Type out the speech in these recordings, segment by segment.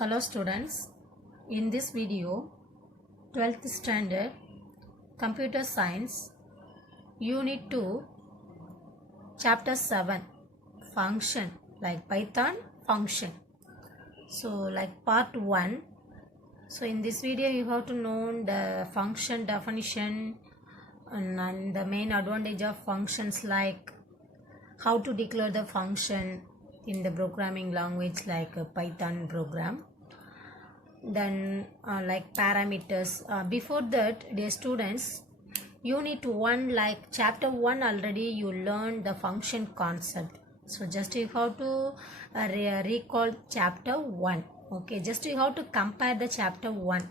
Hello students, in this video 12th standard computer science unit 2 chapter 7 function like Python function. So like part 1. So in this video you have to know the function definition and the main advantage of functions, like how to declare the function in the programming language like a Python program. Then like parameters. Before that, dear students, unit 1 like chapter 1 already you learned the function concept. So just you have to recall chapter 1. Okay, just you have to compare the chapter 1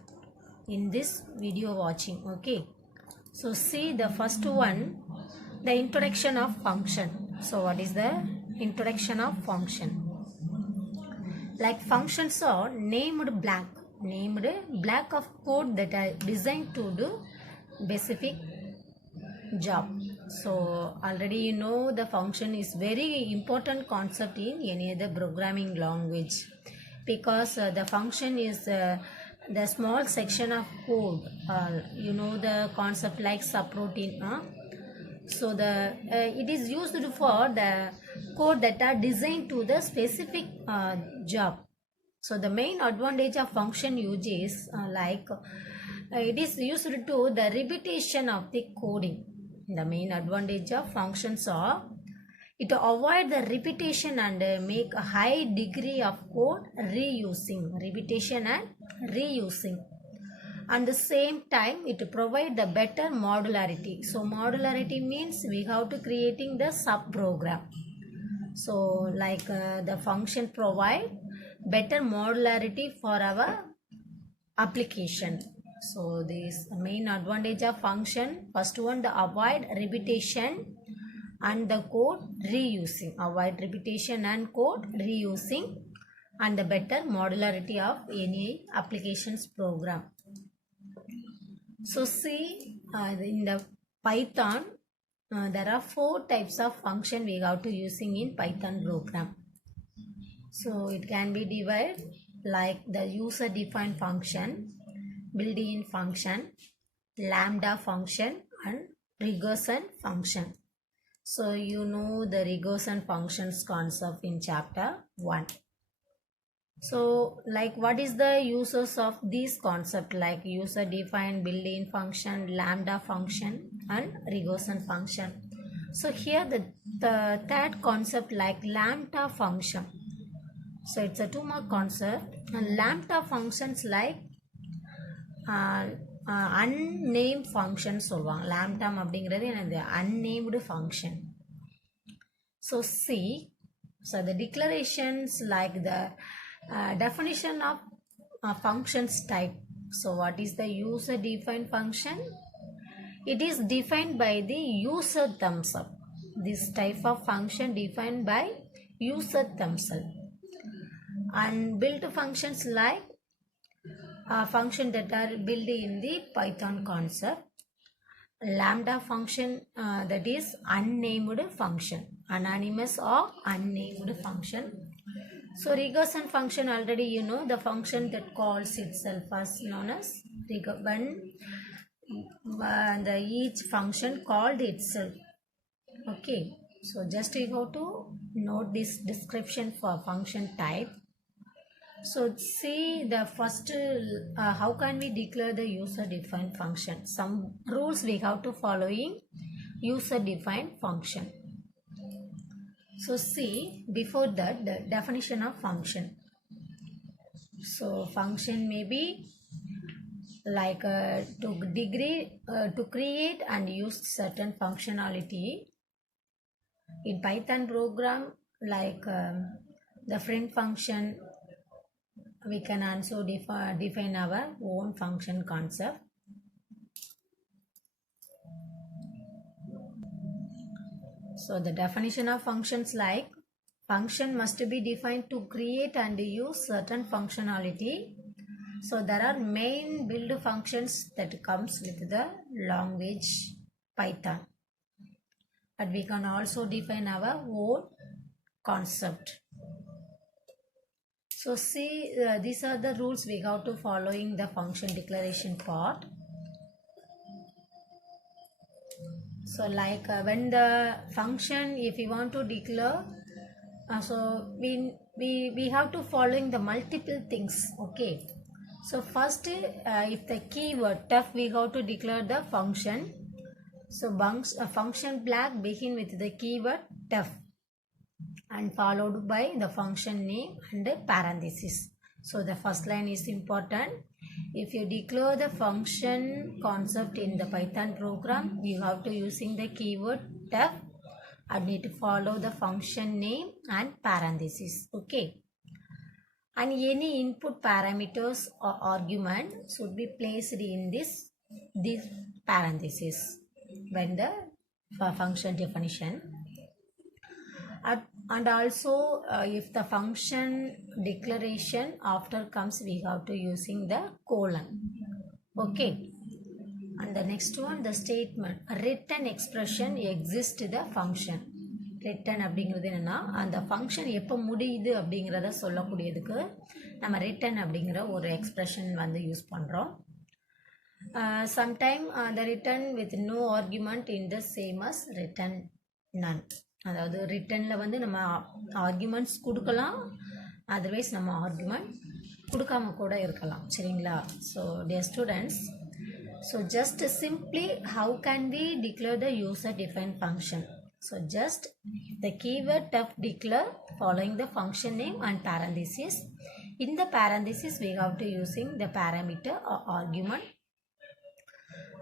in this video watching. Okay, so see the first one, the introduction of function. So what is the introduction of function? Like functions are named blank of code that are designed to do specific job. So already you know the function is very important concept in any other programming language, because the function is the small section of code. You know the concept like subroutine. So the it is used for the code that are designed to the specific job. So the main advantage of function use is it is used to the repetition of the coding. The main advantage of functions are it avoid the repetition and make a high degree of code reusing, repetition and reusing. At the same time, it provide the better modularity. So modularity means we have to creating the sub program. So like the function provide better modularity for our application. So this main advantage of function. First one, the avoid repetition and the code reusing. Avoid repetition and code reusing, and the better modularity of any applications program. So see in the Python there are 4 types of function we have to using in Python program. So it can be divided like the user defined function, built-in function, lambda function and recursion function. So you know the recursion functions concept in chapter 1. So like what is the uses of this concept, like user defined, built-in function, lambda function and recursion function. So here the third concept like lambda function. So it's a 2-mark concept. And lambda functions like unnamed function சொல்வாங்க. lambda அப்படிங்கிறது என்னது unnamed function. So see, so the declarations like the definition of functions type. So what is the user defined function? It is defined by the user themselves. This type of function defined by user themselves. And built functions like function that are built in the Python concept. Lambda function that is unnamed function, anonymous or unnamed function. So recursion function already you know, the function that calls itself as known as when the each function called itself. Okay, so just you have to note this description for function type. So see the first how can we declare the user defined function? Some rules we have to follow in user defined function. So see before that the definition of function. So function may be like to create and use certain functionality in Python program, like the friend function. We can also define our own function concept. So the definition of functions like function must be defined to create and use certain functionality. So there are main build functions that comes with the language Python, but we can also define our own concept. So So see, these are the rules we have to follow in the function declaration part. So like when the function, if we want to declare, so we have to following the multiple things. Okay, so first if the keyword def, we have to declare the function. So function black begin with the keyword def and followed by the function name and parenthesis. So the first line is important. If you declare the function concept in the Python program, you have to using the keyword def and need to follow the function name and parenthesis. Okay, and any input parameters or argument should be placed in this parenthesis when the function definition. And also if the function declaration after comes, we have to using the colon. Okay, and the next one, the statement written expression exist the function. Return அப்படிங்கிறது என்னென்னா அந்த ஃபங்க்ஷன் எப்போ முடியுது அப்படிங்கிறத சொல்லக்கூடியதுக்கு நம்ம ரிட்டன் அப்படிங்கிற ஒரு எக்ஸ்ப்ரெஷன் வந்து யூஸ் பண்ணுறோம். Sometime the written with no argument in the same as written none. அதாவது ரிட்டனில் வந்து நம்ம ஆர்குமெண்ட்ஸ் கொடுக்கலாம், அதர்வைஸ் நம்ம ஆர்குமெண்ட் கொடுக்காம கூட இருக்கலாம். சரிங்களா? So dear students, so just simply how can we declare the user defined function? So just the keyword def declare following the function name and parenthesis. In the parenthesis we have to using the parameter or argument,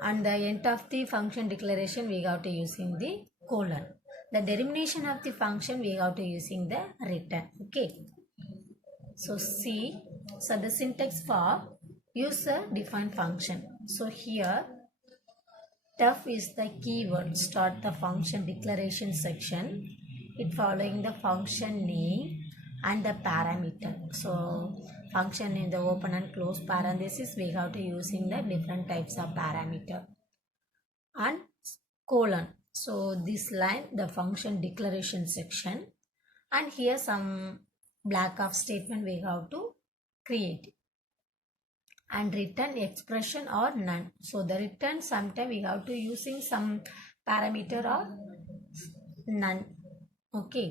and the end of the function declaration we have to using the colon. The termination of the function we have to using the return. Okay, so see, so the syntax for user defined function. So here def is the keyword start the function declaration section, it following the function name and the parameter. So function in the open and close parenthesis we have to using the different types of parameter, and colon. So this line the function declaration section, and here some block of statement we have to create, and return expression or none. So the return sometime we have to using some parameter or none. Okay,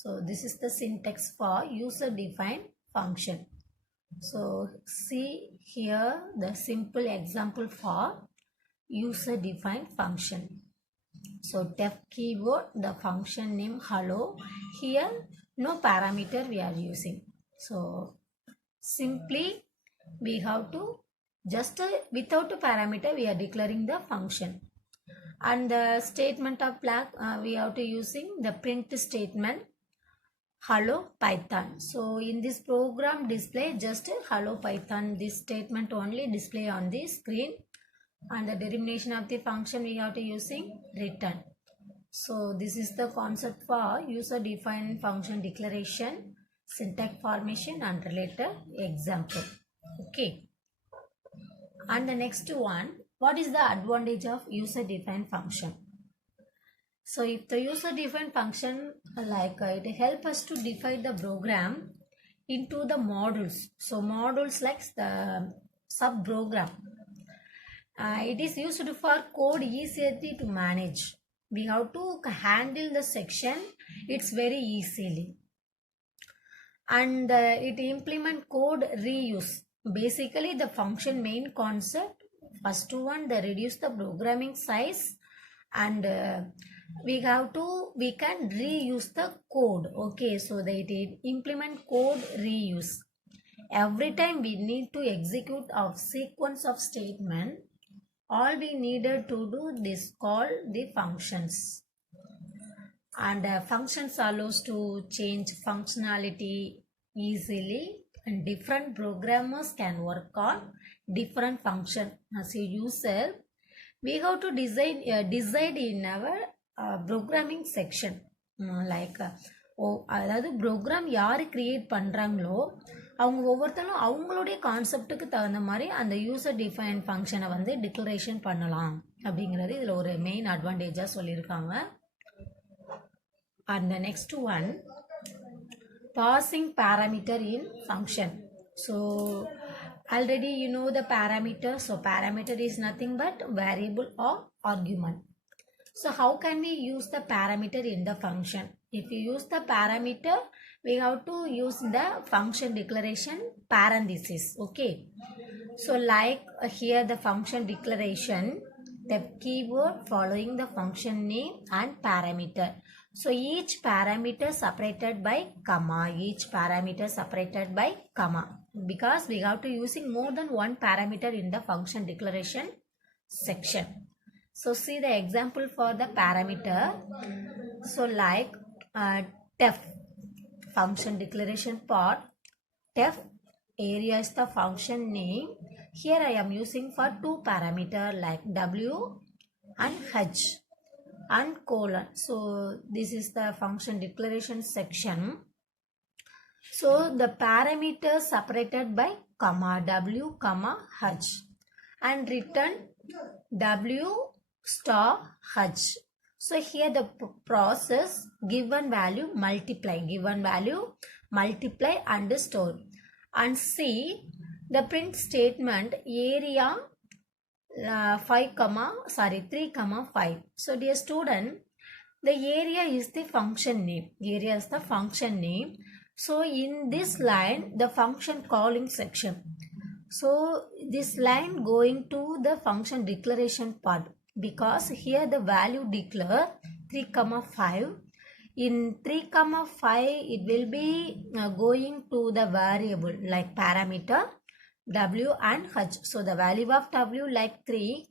so this is the syntax for user defined function. So see here the simple example for user defined function. So def keyword the function name hello, here no parameter we are using. So simply we have to just without a parameter we are declaring the function, and the statement of black we have to using the print statement hello Python. So in this program display just hello Python, this statement only display on the screen, and the termination of the function we have to using return. So this is the concept for user defined function declaration, syntax formation and related example. Okay, and the next one, what is the advantage of user defined function? So if the user defined function like it help us to define the program into the modules. So modules like the sub program, it is used for code easily to manage. We have to handle the section, it's very easily, and it implement code reuse. Basically the function main concept, first one the reduce the programming size, and we can reuse the code. Okay, so that it implement code reuse. Every time we need to execute a sequence of statement, all we needed to do this call the functions, and functions allows to change functionality easily, and different programmers can work on different function. As a user we have to decide in our programming section, like அதாவது ப்ரோக்ராம் யார் க்ரியேட் பண்ணுறாங்களோ அவங்க ஒவ்வொருத்தரும் அவங்களுடைய கான்செப்டுக்கு தகுந்த மாதிரி அந்த யூசர் டிஃபைன் ஃபங்க்ஷனை வந்து டிக்ளரேஷன் பண்ணலாம் அப்படிங்கிறது இதில் ஒரு மெயின் அட்வான்டேஜாக சொல்லியிருக்காங்க. And the next one, passing parameter in function. So already you know the parameter. So parameter is nothing but variable or argument. So how can we use the parameter in the function? If you use the parameter, we have to use the function declaration parenthesis. Okay. So like here the function declaration, the keyword following the function name and parameter. So each parameter separated by comma. Each parameter separated by comma. Because we have to using more than one parameter in the function declaration section. So see the example for the parameter. So like def function declaration part, def area is the function name. Here I am using for two parameter like w and h and colon. So this is the function declaration section. So the parameters separated by comma w comma h and written w star h. So here the process given value multiply and store. And see the print statement area 3 comma 5. So dear student, the area is the function name. Area is the function name. So in this line the function calling section. So this line going to the function declaration part, because here the value declare 3 comma 5. In 3 comma 5 it will be going to the variable like parameter w and h. So the value of w like 3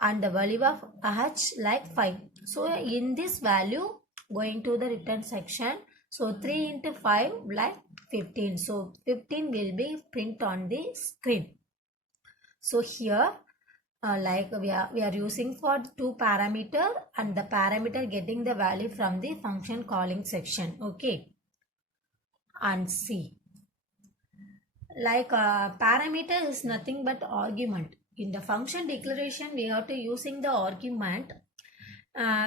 and the value of h like 5. So in this value going to the return section. So 3 into 5 like 15. So 15 will be print on the screen. So here like we are using for two parameter and the parameter getting the value from the function calling section. Okay. And see like parameter is nothing but argument. In the function declaration we have to using the argument.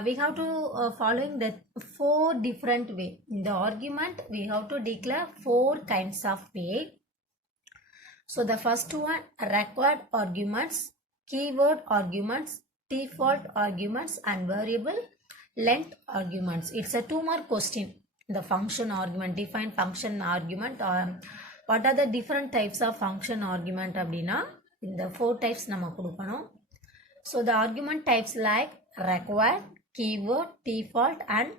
We have to following the 4 different way. In the argument we have to declare 4 kinds of way. So the first one, required arguments, keyword arguments, default arguments and variable length arguments. It's a 2-mark question. The function argument, define function argument, or what are the different types of function argument abdina? In the 4 types nama kudukanum. So the argument types like required, keyword, default and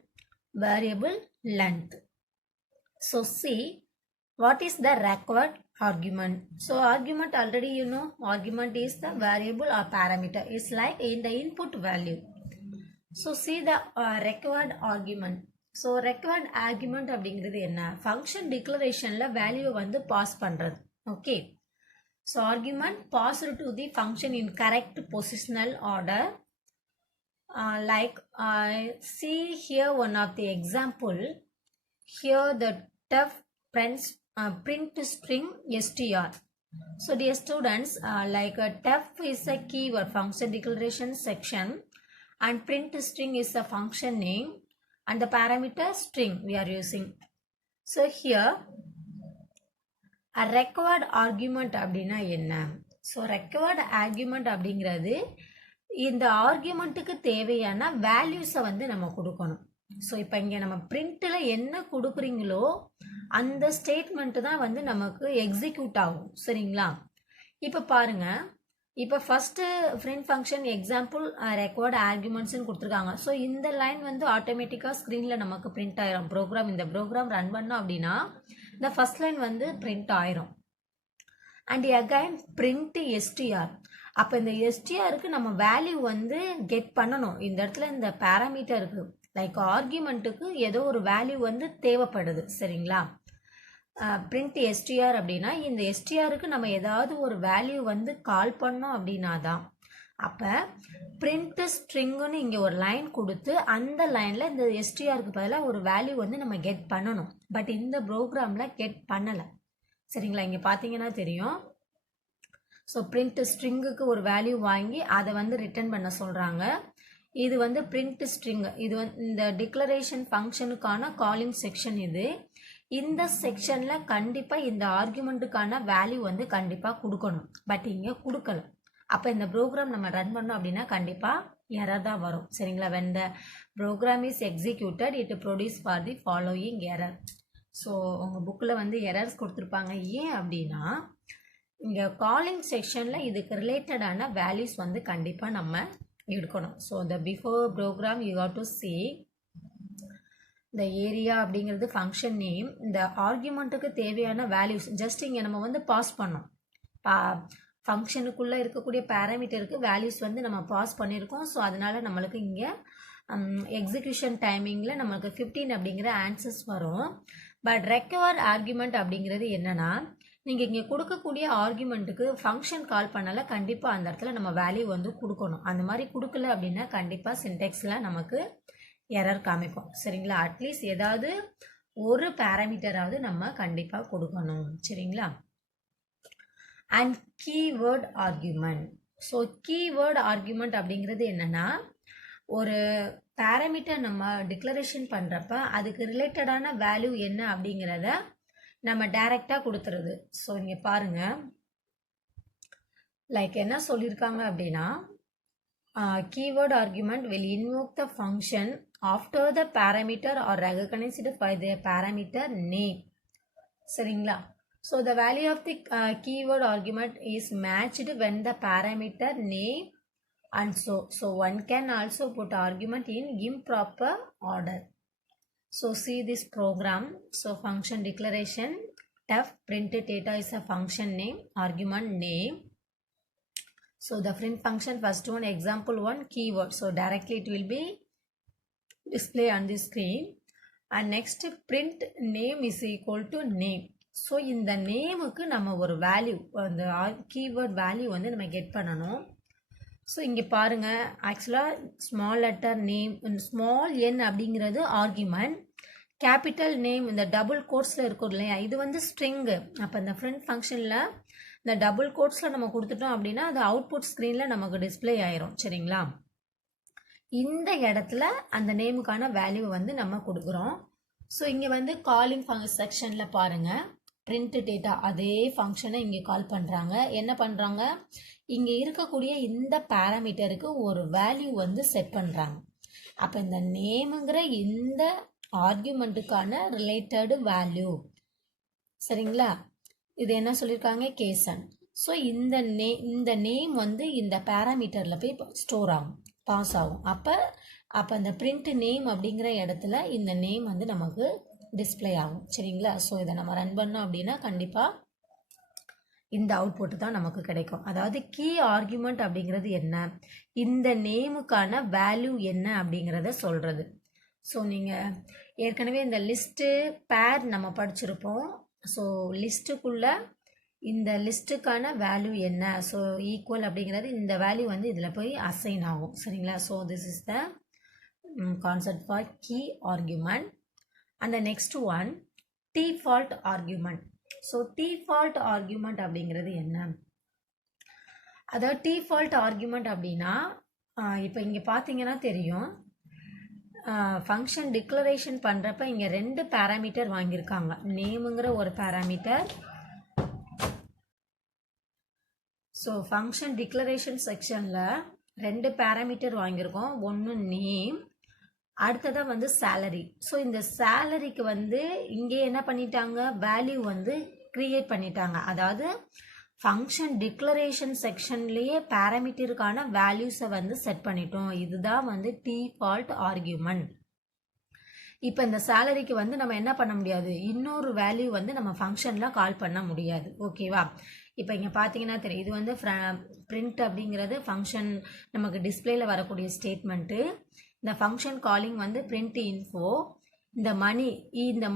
variable length. So see what is the required argument. So argument already you know, argument is the variable or parameter. It's like in the input value. So see the required argument. So required argument அப்படிங்கிறது என்ன? Function declarationல value வந்து pass பண்றது. Okay. So argument passed to the function in correct positional order. Like see here one of the example. Here the def print string str. So dear students, like def is a keyword function declaration section and print string is a function name and the parameter string we are using. So here a required argument அப்படினா என்ன? So required argument அப்படிங்கிறது இந்த ஆர்குமெண்ட்டுக்கு தேவையான வேல்யூஸை வந்து நம்ம கொடுக்கணும். ஸோ இப்போ இங்கே நம்ம பிரிண்ட்டில் என்ன கொடுக்குறீங்களோ அந்த ஸ்டேட்மெண்ட்டு தான் வந்து நமக்கு எக்ஸிக்யூட் ஆகும். சரிங்களா? இப்போ பாருங்கள், இப்போ first friend function example required ஆர்குமெண்ட்ஸ்னு கொடுத்துருக்காங்க. ஸோ இந்த லைன் வந்து ஆட்டோமேட்டிக்காக ஸ்க்ரீனில் நமக்கு பிரிண்ட் ஆயிரும். ப்ரோக்ராம் இந்த ப்ரோக்ராம் ரன் பண்ணோம் அப்படின்னா இந்த ஃபஸ்ட் லைன் வந்து பிரிண்ட் ஆயிரும். And again print STR. அப்போ இந்த எஸ்டிஆருக்கு நம்ம வேல்யூ வந்து கெட் பண்ணணும். இந்த இடத்துல இந்த பேராமீட்டருக்கு லைக் ஆர்குமெண்ட்டுக்கு ஏதோ ஒரு வேல்யூ வந்து தேவைப்படுது. சரிங்களா? பிரிண்ட் எஸ்டிஆர் அப்படின்னா இந்த எஸ்டிஆருக்கு நம்ம ஏதாவது ஒரு வேல்யூ வந்து கால் பண்ணோம் அப்படின்னா தான். அப்போ பிரிண்ட் ஸ்ட்ரிங்குன்னு இங்கே ஒரு லைன் கொடுத்து அந்த லைனில் இந்த எஸ்டிஆருக்கு பதிலாக ஒரு வேல்யூ வந்து நம்ம கெட் பண்ணணும். பட் இந்த ப்ரோக்ராமில் கெட் பண்ணலை. சரிங்களா? இங்கே பார்த்தீங்கன்னா தெரியும். ஸோ பிரிண்ட் ஸ்ட்ரிங்குக்கு ஒரு வேல்யூ வாங்கி அதை வந்து ரிட்டர்ன் பண்ண சொல்கிறாங்க. இது வந்து பிரிண்ட் ஸ்ட்ரிங். இது வந்து இந்த டிக்ளரேஷன் ஃபங்க்ஷனுக்கான காலிங் செக்ஷன். இது இந்த செக்ஷனில் கண்டிப்பாக இந்த ஆர்குமெண்ட்டுக்கான வேல்யூ வந்து கண்டிப்பாக கொடுக்கணும். பட் இங்கே கொடுக்கல. அப்போ இந்த ப்ரோக்ராம் நம்ம ரன் பண்ணோம் அப்படின்னா கண்டிப்பாக எரர் தான் வரும். சரிங்களா? when the program is executed it produce for the following error. So உங்கள் புக்கில் வந்து எரர்ஸ் கொடுத்துருப்பாங்க. ஏன் அப்படின்னா இங்கே காலிங் செக்ஷனில் இதுக்கு ரிலேட்டடான வேல்யூஸ் வந்து கண்டிப்பாக நம்ம எடுக்கணும். So the before program you have to see இந்த ஏரியா அப்படிங்கிறது ஃபங்க்ஷன் நேம். இந்த ஆர்குமெண்ட்டுக்கு தேவையான வேல்யூஸ் ஜஸ்ட் இங்கே நம்ம வந்து பாஸ் பண்ணோம். ஃபங்க்ஷனுக்குள்ளே இருக்கக்கூடிய பேராமீட்டருக்கு வேல்யூஸ் வந்து நம்ம பாஸ் பண்ணியிருக்கோம். ஸோ அதனால் நம்மளுக்கு இங்கே எக்ஸிக்யூஷன் டைமிங்கில் நம்மளுக்கு 15 அப்படிங்கிற ஆன்சர்ஸ் வரும். பட் ரெக்கவர் ஆர்குமெண்ட் அப்படிங்கிறது என்னென்னா நீங்கள் இங்கே கொடுக்கக்கூடிய ஆர்குமெண்ட்டுக்கு ஃபங்க்ஷன் கால் பண்ணல கண்டிப்பாக அந்த இடத்துல நம்ம வேல்யூ வந்து கொடுக்கணும். அந்த மாதிரி கொடுக்கல அப்படின்னா கண்டிப்பாக சின்டெக்ஸில் நமக்கு எரர் காமிக்கும். சரிங்களா? அட்லீஸ்ட் ஏதாவது ஒரு பேராமீட்டராவது நம்ம கண்டிப்பாக கொடுக்கணும். சரிங்களா? And keyword argument. So keyword argument அப்படிங்கிறது என்னென்னா ஒரு பேராமீட்டர் நம்ம டிக்ளரேஷன் பண்ணுறப்ப அதுக்கு ரிலேட்டடான வேல்யூ என்ன அப்படிங்கிறத நம்ம டைரெக்டாக கொடுத்துருது. ஸோ இங்கே பாருங்கள், லைக் என்ன சொல்லியிருக்காங்க அப்படின்னா keyword argument will invoke the function after the parameter or recognized by the parameter name. சரிங்களா? So the value of the keyword argument is matched when the parameter name and so one can also put argument in improper order. So see this program. So function declaration def print data is a function name, argument name. So the print function first one example one keyword. So directly it will be display on the screen. And next print name is equal to name. So இந்த நேமுக்கு நம்ம ஒரு வேல்யூ அந்த keyword value வந்து நம்ம கெட் பண்ணணும். ஸோ இங்கே பாருங்கள், ஆக்சுவலாக ஸ்மால் லெட்டர் நேம் ஸ்மால் என் அப்படிங்கிறது ஆர்குமெண்ட், கேபிட்டல் நேம் இந்த டபுள் கோட்ஸில் இருக்கும் இல்லையா இது வந்து ஸ்ட்ரிங்கு. அப்போ இந்த print ஃபங்க்ஷனில் இந்த டபுள் கோட்ஸில் நம்ம கொடுத்துட்டோம் அப்படின்னா அது அவுட்புட் ஸ்க்ரீனில் நமக்கு டிஸ்பிளே ஆயிரும். சரிங்களா? இந்த இடத்துல அந்த நேமுக்கான வேல்யூ வந்து நம்ம கொடுக்குறோம். ஸோ இங்கே வந்து காலிங் செக்ஷனில் பாருங்கள், print டேட்டா அதே ஃபங்க்ஷனை இங்கே கால் பண்ணுறாங்க. என்ன பண்ணுறாங்க, இங்கே இருக்கக்கூடிய இந்த பேராமீட்டருக்கு ஒரு வேல்யூ வந்து செட் பண்ணுறாங்க. அப்போ இந்த நேமுங்கிற இந்த ஆர்குமெண்ட்டுக்கான ரிலேட்டடு வேல்யூ. சரிங்களா? இது என்ன சொல்லியிருக்காங்க, கேசன். ஸோ இந்த நேம் வந்து இந்த பேராமீட்டரில் போய் ஸ்டோர் ஆகும், பாஸ் ஆகும். அப்போ அந்த பிரிண்ட் நேம் அப்படிங்கிற இடத்துல இந்த நேம் வந்து நமக்கு டிஸ்பிளே ஆகும். சரிங்களா? ஸோ இதை நம்ம ரன் பண்ணோம் அப்படின்னா கண்டிப்பாக இந்த அவுட்புட் தான் நமக்கு கிடைக்கும். அதாவது கீ ஆர்குமெண்ட் அப்படிங்கிறது என்ன, இந்த நேமுக்கான வேல்யூ என்ன அப்படிங்கிறத சொல்கிறது. ஸோ நீங்கள் ஏற்கனவே இந்த லிஸ்ட்டு பேர் நம்ம படிச்சிருப்போம். ஸோ லிஸ்ட்டுக்குள்ளே இந்த லிஸ்ட்டுக்கான வேல்யூ என்ன, ஸோ ஈக்குவல் அப்படிங்கிறது இந்த வேல்யூ வந்து இதில் போய் அசைன் ஆகும். சரிங்களா? So this is the concept for key argument. And the next one default argument. So default argument அப்படிங்கிறது என்ன, அதாவது டிஃபால்ட் ஆர்குமெண்ட் அப்படின்னா இப்போ இங்கே பார்த்தீங்கன்னா தெரியும், ஃபங்க்ஷன் டிக்ளரேஷன் பண்ணுறப்ப இங்கே 2 பேராமீட்டர் வாங்கியிருக்காங்க. நேமுங்கிற ஒரு பேராமீட்டர். ஸோ ஃபங்க்ஷன் டிக்ளரேஷன் செக்ஷனில் 2 பேராமீட்டர் வாங்கியிருக்கோம். ஒன்று நேம், அடுத்ததாக வந்து சேலரி. ஸோ இந்த சேலரிக்கு வந்து இங்கே என்ன பண்ணிட்டாங்க, வேல்யூ வந்து க்ரியேட் பண்ணிட்டாங்க. அதாவது ஃபங்க்ஷன் டிக்ளரேஷன் செக்ஷன்லேயே பேராமீட்டருக்கான வேல்யூஸை வந்து செட் பண்ணிட்டோம். இதுதான் வந்து டிஃபால்ட் ஆர்குமெண்ட். இப்போ இந்த சேலரிக்கு வந்து நம்ம என்ன பண்ண முடியாது, இன்னொரு வேல்யூ வந்து நம்ம ஃபங்க்ஷனில் கால் பண்ண முடியாது. ஓகேவா? இப்போ இங்கே பார்த்தீங்கன்னா தெரியும், இது வந்து பிரிண்ட் அப்படிங்கிறது ஃபங்க்ஷன் நமக்கு டிஸ்பிளேயில் வரக்கூடிய ஸ்டேட்மெண்ட்டு. இந்த ஃபங்க்ஷன் காலிங் வந்து பிரிண்ட் இன்ஃபோ. இந்த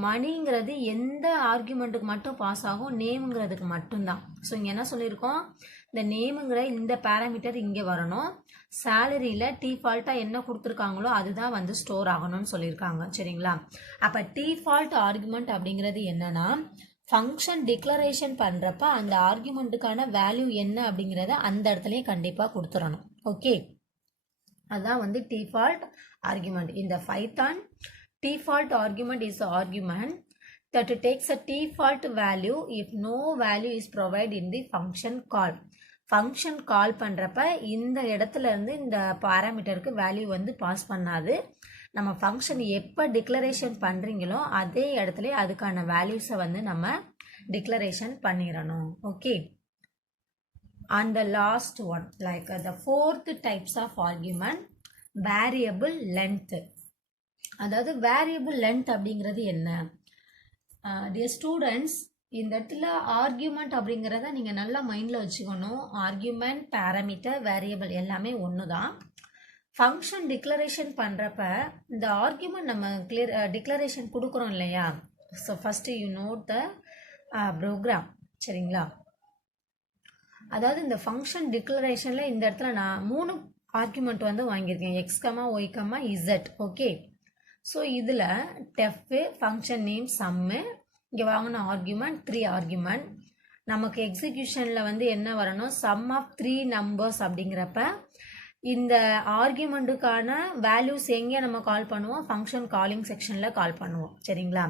மணிங்கிறது எந்த ஆர்குமெண்ட்டுக்கு மட்டும் பாஸ் ஆகும், நேமுங்கிறதுக்கு மட்டும்தான். ஸோ இங்கே என்ன சொல்லியிருக்கோம், இந்த நேமுங்கிற இந்த பேராமீட்டர் இங்கே வரணும். சேலரியில் டிஃபால்ட்டாக என்ன கொடுத்துருக்காங்களோ அதுதான் வந்து ஸ்டோர் ஆகணும்னு சொல்லியிருக்காங்க. சரிங்களா? அப்போ டிஃபால்ட் ஆர்குமெண்ட் அப்படிங்கிறது என்னன்னா, ஃபங்க்ஷன் டிக்ளரேஷன் பண்ணுறப்ப அந்த ஆர்குமெண்ட்டுக்கான வேல்யூ என்ன அப்படிங்கிறத அந்த இடத்துலையே கண்டிப்பாக கொடுத்துடணும். ஓகே, அதுதான் வந்து டிஃபால்ட் ஆர்குமெண்ட். இந்த Python default argument is the argument that takes a default value if no value is provided in the function call. Function கால் பண்ணுறப்ப இந்த இடத்துல இருந்து இந்த பாராமீட்டருக்கு வேல்யூ வந்து பாஸ் பண்ணாது. நம்ம ஃபங்க்ஷன் எப்போ டிக்ளரேஷன் பண்ணுறீங்களோ அதே இடத்துல அதுக்கான வேல்யூஸை வந்து நம்ம டிக்ளரேஷன் பண்ணிடணும். Okay. And the last one, like the fourth types of argument, variable length. அதாவது variable length அப்படிங்கிறது என்ன? Dear students, இந்த இடத்துல ஆர்கியூமெண்ட் அப்படிங்கிறத நீங்கள் நல்லா மைண்டில் வச்சுக்கணும். ஆர்கியூமெண்ட், பேராமீட்டர், வேரியபிள் எல்லாமே ஒன்று தான். ஃபங்க்ஷன் டிக்ளரேஷன் பண்ணுறப்ப இந்த ஆர்கியூமெண்ட் நம்ம டிக்ளரேஷன் கொடுக்குறோம் இல்லையா? So first you note the program. சரிங்களா? அதாவது இந்த ஃபங்க்ஷன் டிக்ளரேஷனில் இந்த இடத்துல நான் 3 ஆர்கியூமெண்ட் வந்து வாங்கியிருக்கேன். X comma Y comma Z. Okay. So இதில் டெஃப், ஃபங்க்ஷன் நேம், சம்மு, இங்கே வாங்கின ஆர்கியூமெண்ட் 3 ஆர்கியூமெண்ட். நமக்கு எக்ஸிக்யூஷனில் வந்து என்ன வரணும்? சம் ஆஃப் 3 நம்பர்ஸ் அப்படிங்கிறப்ப இந்த ஆர்கியூமெண்ட்டுக்கான வேல்யூஸ் எங்கே நம்ம கால் பண்ணுவோம்? ஃபங்க்ஷன் காலிங் செக்ஷனில் கால் பண்ணுவோம். சரிங்களா?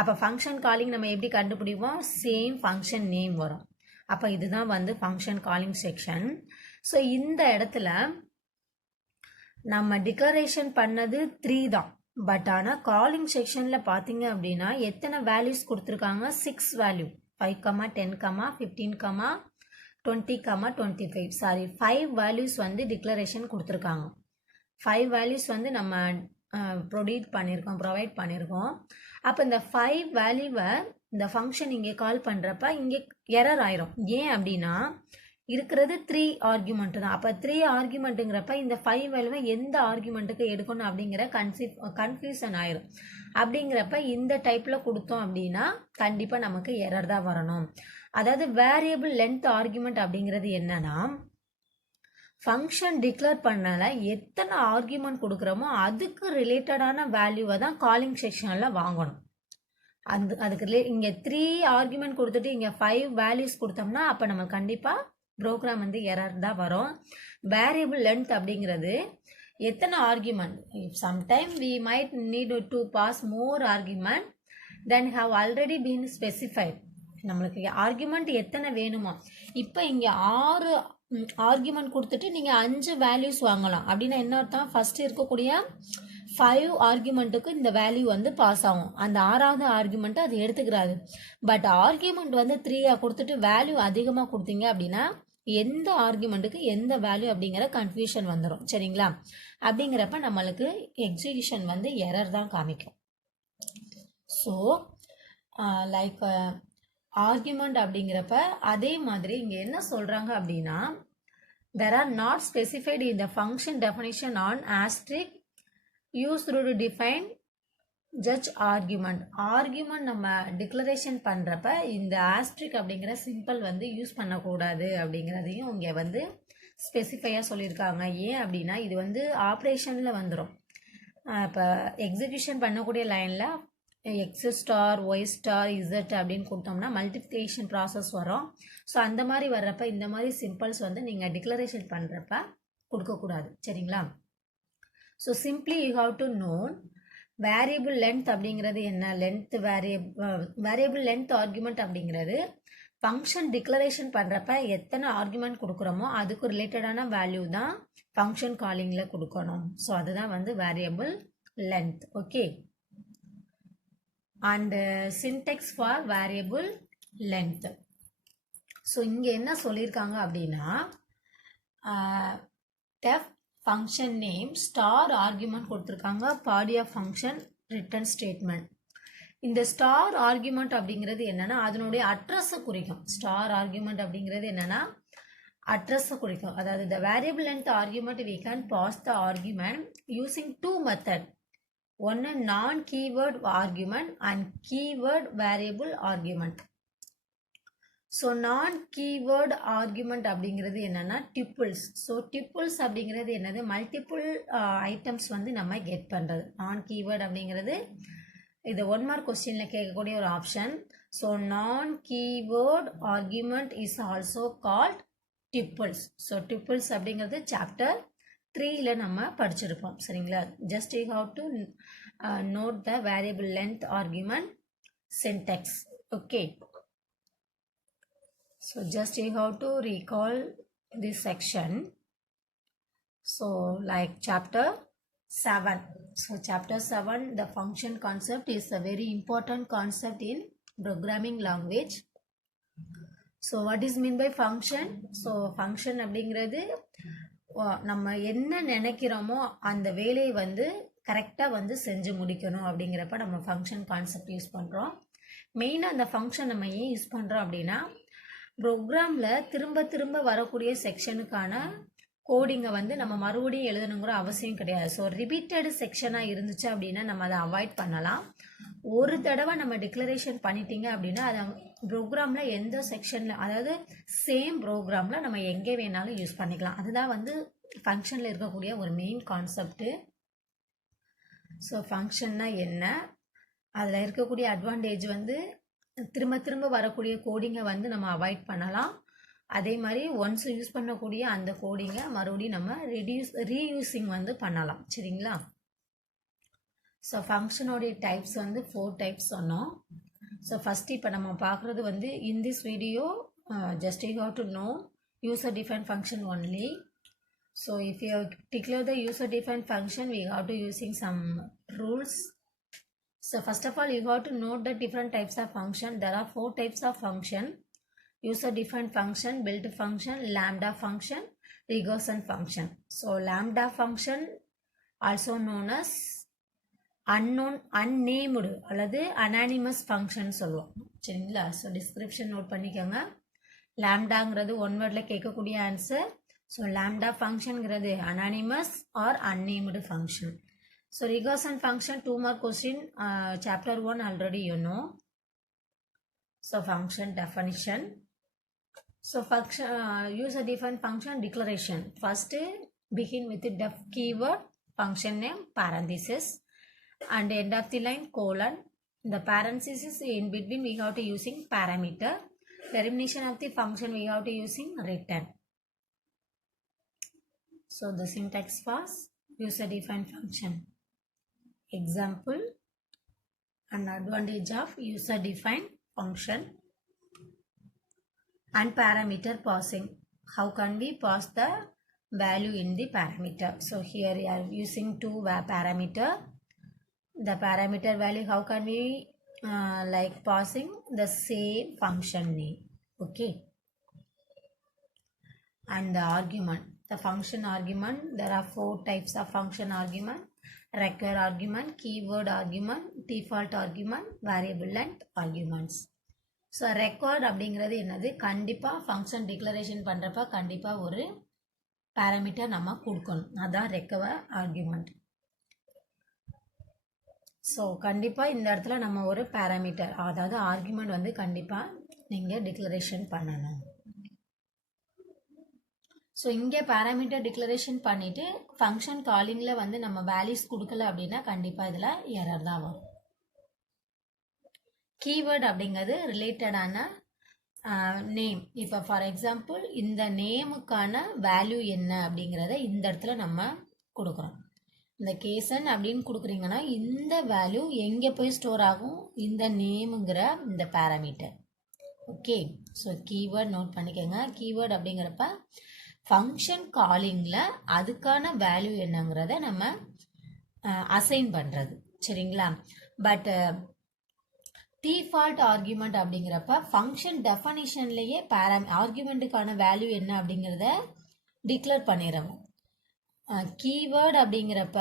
அப்போ ஃபங்க்ஷன் காலிங் நம்ம எப்படி கண்டுபிடிப்போம்? சேம் ஃபங்க்ஷன் நேம் வரும். அப்போ இதுதான் வந்து ஃபங்க்ஷன் காலிங் செக்ஷன். ஸோ இந்த இடத்துல நம்ம டிக்ளரேஷன் பண்ணது 3 தான். பட் ஆனால் காலிங் செக்ஷனில் பார்த்தீங்க அப்படின்னா எத்தனை வேல்யூஸ் கொடுத்துருக்காங்க? 6 வேல்யூ. 5, 10, 15, 20, 25. சாரி, 5 வேல்யூஸ் வந்து டிக்ளரேஷன் கொடுத்துருக்காங்க. 5 வேல்யூஸ் வந்து நம்ம ப்ரொவைட் பண்ணியிருக்கோம். அப்போ இந்த 5 வேல்யூவை இந்த ஃபங்க்ஷன் இங்கே கால் பண்ணுறப்ப இங்கே எரர் ஆயிரும். ஏன் அப்படின்னா இருக்கிறது 3 ஆர்கியூமெண்ட் தான். அப்போ 3 ஆர்கியூமெண்ட்டுங்கிறப்ப இந்த 5 வேல்யூவை எந்த ஆர்கியூமெண்ட்டுக்கு எடுக்கணும் அப்படிங்கிற கன்ஃபியூஷன் ஆயிரும். அப்படிங்கிறப்ப இந்த டைப்பில் கொடுத்தோம் அப்படின்னா கண்டிப்பாக நமக்கு எரர் தான் வரணும். அதாவது வேரியபிள் லென்த் ஆர்கியூமெண்ட் அப்படிங்கிறது என்னன்னா, ஃபங்க்ஷன் டிக்ளேர் பண்ணல எத்தனை ஆர்கியூமெண்ட் கொடுக்குறோமோ அதுக்கு ரிலேட்டடான வேல்யூவை தான் காலிங் செக்ஷனில் வாங்கணும். அதுக்கு இங்கே 3 ஆர்கியூமெண்ட் கொடுத்துட்டு இங்கே 5 வேல்யூஸ் கொடுத்தோம்னா அப்போ நம்ம கண்டிப்பாக ப்ரோக்ராம் வந்து எரர் தான் வரும். வேரியபிள் லென்த் அப்படிங்கிறது எத்தனை argument, sometime we might need to pass more argument than have already been specified. நம்மளுக்கு ஆர்கியூமெண்ட் எத்தனை வேணுமோ, இப்போ இங்கே 6 ஆர்கியூமெண்ட் கொடுத்துட்டு நீங்கள் 5 வேல்யூஸ் வாங்கலாம். அப்படின்னா என்ன அர்த்தம்? ஃபர்ஸ்ட் இருக்கக்கூடிய 5 ஆர்கியூமெண்ட்டுக்கு இந்த வேல்யூ வந்து பாஸ் ஆகும். அந்த 6வது ஆர்கியூமெண்ட்டு அது எடுத்துக்கிறாது. பட் ஆர்கியூமெண்ட் வந்து 3 கொடுத்துட்டு வேல்யூ அதிகமாக கொடுத்தீங்க அப்படின்னா எந்த ஆர்கியூமெண்ட்டுக்கு எந்த வேல்யூ அப்படிங்கிற கன்ஃபியூஷன் வந்துடும். சரிங்களா? அப்படிங்கிறப்ப நம்மளுக்கு எக்ஸிக்யூஷன் வந்து எரர் தான் காமிக்கும். ஸோ லைக் ஆர்கியூமெண்ட் அப்படிங்கிறப்ப அதே மாதிரி இங்கே என்ன சொல்கிறாங்க அப்படின்னா, there are not specified in the function definition on asterisk used to define judge argument. Argument நம்ம டிக்ளரேஷன் பண்ணுறப்ப இந்த ஆஸ்ட்ரிக் அப்படிங்கிற சிம்பிள் வந்து யூஸ் பண்ணக்கூடாது அப்படிங்கிறதையும் இங்கே வந்து ஸ்பெசிஃபையாக சொல்லியிருக்காங்க. ஏன் அப்படின்னா இது வந்து ஆப்ரேஷனில் வந்துடும். இப்போ எக்ஸிக்யூஷன் பண்ணக்கூடிய லைனில் X star, Y star, Z அப்படின்னு கொடுத்தோம்னா மல்டிப்ளிகேஷன் ப்ராசஸ் வரும். ஸோ அந்த மாதிரி வர்றப்ப இந்த மாதிரி சிம்பிள்ஸ் வந்து நீங்கள் டிக்ளரேஷன் பண்ணுறப்ப கொடுக்கக்கூடாது. சரிங்களா? So simply you have to know variable length அப்படிங்கிறது என்ன? வேரியபிள் லென்த் ஆர்கியூமெண்ட் அப்படிங்கிறது ஃபங்க்ஷன் டிக்ளரேஷன் பண்ணுறப்ப எத்தனை ஆர்கியூமெண்ட் கொடுக்குறோமோ அதுக்கு ரிலேட்டடான வேல்யூ தான் ஃபங்க்ஷன் காலிங்கில் கொடுக்கணும். ஸோ அதுதான் வந்து variable length. Okay. And syntax for variable length. So இங்கே என்ன சொல்லியிருக்காங்க அப்படின்னா, def function name star argument கொடுத்துருக்காங்க, body of function return statement. இந்த ஸ்டார் ஆர்கியூமெண்ட் அப்படிங்கிறது என்னன்னா அதனுடைய அட்ரஸை குறிக்கும். ஸ்டார் ஆர்கியூமெண்ட் அப்படிங்கிறது என்னன்னா அட்ரஸை குறிக்கும். அதாவது the variable length argument we can pass the argument using 2 method. One non-keyword argument and keyword variable argument. So நான் கீவேர்டு ஆர்கியூமெண்ட் அப்படிங்கிறது என்னன்னா டிப்புள்ஸ். ஸோ டிப்புள்ஸ் அப்படிங்கிறது என்னது? மல்டிப்புள் ஐட்டம்ஸ் வந்து நம்ம கெட் பண்ணுறது. நான் கீவேர்டு அப்படிங்கிறது இது 1 மார்க் கொஸ்டினில் கேட்கக்கூடிய ஒரு ஆப்ஷன். ஸோ நான் keyword argument is also called tuples. So tuples அப்படிங்கிறது சாப்டர் 3ல நம்ம படிச்சிருப்போம். சரிங்களா? Just you have to note the variable length argument syntax. Okay. So just you have to recall this section. So like chapter 7. So chapter 7, the function concept is a very important concept in programming language. So what is mean by function? So function அப்படிங்கிறது நம்ம என்ன நினைக்கிறோமோ அந்த வேலையை வந்து கரெக்டாக வந்து செஞ்சு முடிக்கணும் அப்படிங்கிறப்ப நம்ம ஃபங்க்ஷன் கான்செப்ட் யூஸ் பண்ணுறோம். மெயினாக அந்த ஃபங்க்ஷன் நம்ம ஏன் யூஸ் பண்ணுறோம் அப்படின்னா ப்ரோக்ராமில் திரும்ப திரும்ப வரக்கூடிய செக்ஷனுக்கான கோடிங்கை வந்து நம்ம மறுபடியும் எழுதணுங்கிற அவசியம் கிடையாது. ஸோ ரிப்பீட்டடு செக்ஷனாக இருந்துச்சு அப்படின்னா நம்ம அதை அவாய்ட் பண்ணலாம். ஒரு தடவை நம்ம டிக்ளரேஷன் பண்ணிட்டீங்க அப்படின்னா அதை ப்ரோக்ராமில் எந்த செக்ஷனில், அதாவது சேம் ப்ரோக்ராமில் நம்ம எங்கே வேணாலும் யூஸ் பண்ணிக்கலாம். அதுதான் வந்து ஃபங்க்ஷனில் இருக்கக்கூடிய ஒரு மெயின் கான்செப்ட்டு. ஸோ ஃபங்க்ஷன்னா என்ன, அதில் இருக்கக்கூடிய அட்வான்டேஜ் வந்து திரும்ப திரும்ப வரக்கூடிய கோடிங்கை வந்து நம்ம அவாய்ட் பண்ணலாம். அதே மாதிரி ஒன்ஸ் யூஸ் பண்ணக்கூடிய அந்த கோடிங்கை மறுபடியும் நம்ம ரீயூஸிங் வந்து பண்ணலாம். சரிங்களா? ஸோ ஃபங்க்ஷனோடைய டைப்ஸ் வந்து 4 டைப்ஸ் சொன்னோம். ஸோ ஃபஸ்ட்டு இப்போ நம்ம பார்க்குறது வந்து in this video just you have to know user defined function only. So if you declare the user defined function, we have to using some rules. So first of all, you have to note the different types of function. There are 4 types of function: user defined function, built function, lambda function, recursion function. So lambda function also known as unnamed அல்லது anonymous function சொல்லுவோம். சரிங்களா? So description note பண்ணிக்கோங்க. லாம்டாங்கிறது one வேர்டில் கேட்கக்கூடிய answer. So lambda ஃபங்க்ஷன்ங்கிறது anonymous or unnamed function. So recursion function, 2 more question, chapter 1 already you know. So function definition. So function user defined function declaration. First begin with the def keyword, function name, parenthesis, and end of the line colon. The parenthesis in between we have to using parameter. Termination of the function we have to using return. So the syntax was user defined function. Example and advantage of user defined function and parameter passing. How can we pass the value in the parameter? So here we are using 2 parameter. The parameter value, how can we like passing the same function name? Okay. And the argument, the function argument, there are 4 types of function argument: recur argument, keyword argument, default argument, variable length arguments. So record அப்படிங்கிறது என்னது, கண்டிப்பாக function declaration பண்ணுறப்ப கண்டிப்பாக ஒரு பேராமீட்டர் நம்ம கொடுக்கணும். அதான் recover argument. So கண்டிப்பாக இந்த இடத்துல நம்ம ஒரு பேராமீட்டர், அதாவது ஆர்குமெண்ட் வந்து கண்டிப்பாக நீங்கள் டிக்ளரேஷன் பண்ணணும். ஸோ இங்கே பேராமீட்டர் டிக்ளரேஷன் பண்ணிவிட்டு ஃபங்க்ஷன் காலிங்கில் வந்து நம்ம வேல்யூஸ் கொடுக்கல அப்படின்னா கண்டிப்பாக இதில் எரர் தான் வரும். கீவேர்ட் அப்படிங்கிறது ரிலேட்டடான நேம். இப்போ ஃபார் எக்ஸாம்பிள் இந்த நேமுக்கான வேல்யூ என்ன அப்படிங்கிறத இந்த இடத்துல நம்ம கொடுக்குறோம். இந்த கேசன் அப்படின்னு கொடுக்குறீங்கன்னா இந்த வேல்யூ எங்கே போய் ஸ்டோர் ஆகும், இந்த நேமுங்கிற இந்த பேராமீட்டர். ஓகே. ஸோ கீவேர்ட் நோட் பண்ணிக்கோங்க. கீவேர்ட் அப்படிங்கிறப்ப ஃபங்க்ஷன் காலிங்கில் அதுக்கான வேல்யூ என்னங்கிறத நம்ம அசைன் பண்ணுறது. சரிங்களா? பட் டிஃபால்ட் ஆர்குமெண்ட் அப்படிங்கிறப்ப ஃபங்க்ஷன் டெஃபனிஷன்லேயே ஆர்குமெண்ட்டுக்கான வேல்யூ என்ன அப்படிங்கிறத டிக்ளேர் பண்ணிடுறோம். கீவேர்ட் அப்படிங்கிறப்ப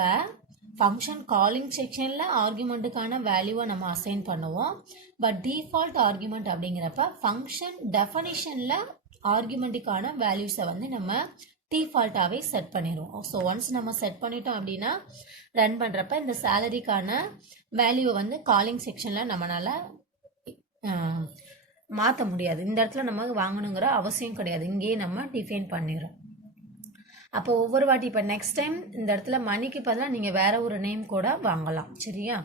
ஃபங்க்ஷன் காலிங் செக்ஷனில் ஆர்குமெண்ட்டுக்கான வேல்யூவை நம்ம அசைன் பண்ணுவோம். பட் டிஃபால்ட் ஆர்குமெண்ட் அப்படிங்கிறப்ப ஃபங்க்ஷன் டெஃபனிஷனில் ஆர்குமெண்ட்டுக்கான வேல்யூஸை வந்து நம்ம டிஃபால்ட்டாகவே செட் பண்ணிடுவோம். ஸோ ஒன்ஸ் நம்ம செட் பண்ணிட்டோம் அப்படின்னா ரன் பண்ணுறப்ப இந்த சேலரிக்கான வேல்யூவை வந்து காலிங் செக்ஷனில் நம்மளால் மாற்ற முடியாது. இந்த இடத்துல நம்ம வாங்கணுங்கிற அவசியம் கிடையாது, இங்கேயே நம்ம டிஃபைன் பண்ணிடுறோம். அப்போ ஒவ்வொரு வாட்டி இப்போ நெக்ஸ்ட் டைம் இந்த இடத்துல மணிக்கு பதிலாக நீங்கள் வேற ஒரு நேம் கூட வாங்கலாம். சரியா?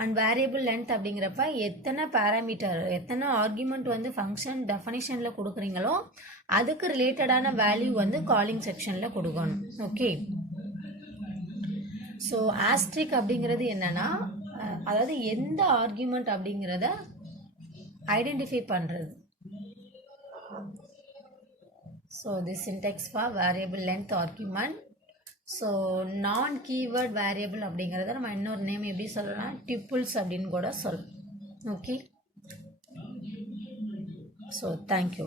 அண்ட் வேரியபிள் லென்த் அப்படிங்கிறப்ப எத்தனை பேராமீட்டர், எத்தனை ஆர்குமெண்ட் வந்து ஃபங்க்ஷன் டெஃபனிஷனில் கொடுக்குறீங்களோ அதுக்கு ரிலேட்டடான வேல்யூ வந்து காலிங் செக்ஷனில் கொடுக்கணும். ஓகே. ஸோ ஆஸ்ட்ரிக் அப்படிங்கிறது என்னன்னா அதாவது எந்த ஆர்குமெண்ட் அப்படிங்கிறத ஐடென்டிஃபை பண்ணுறது. So this syntax for variable length argument. So நான் கீவேர்ட் வேரியபிள் அப்படிங்கிறத நம்ம இன்னொரு நேம் எப்படி சொல்லலாம், டிப்புல்ஸ் அப்படின்னு கூட சொல்லலாம். Okay, so thank you.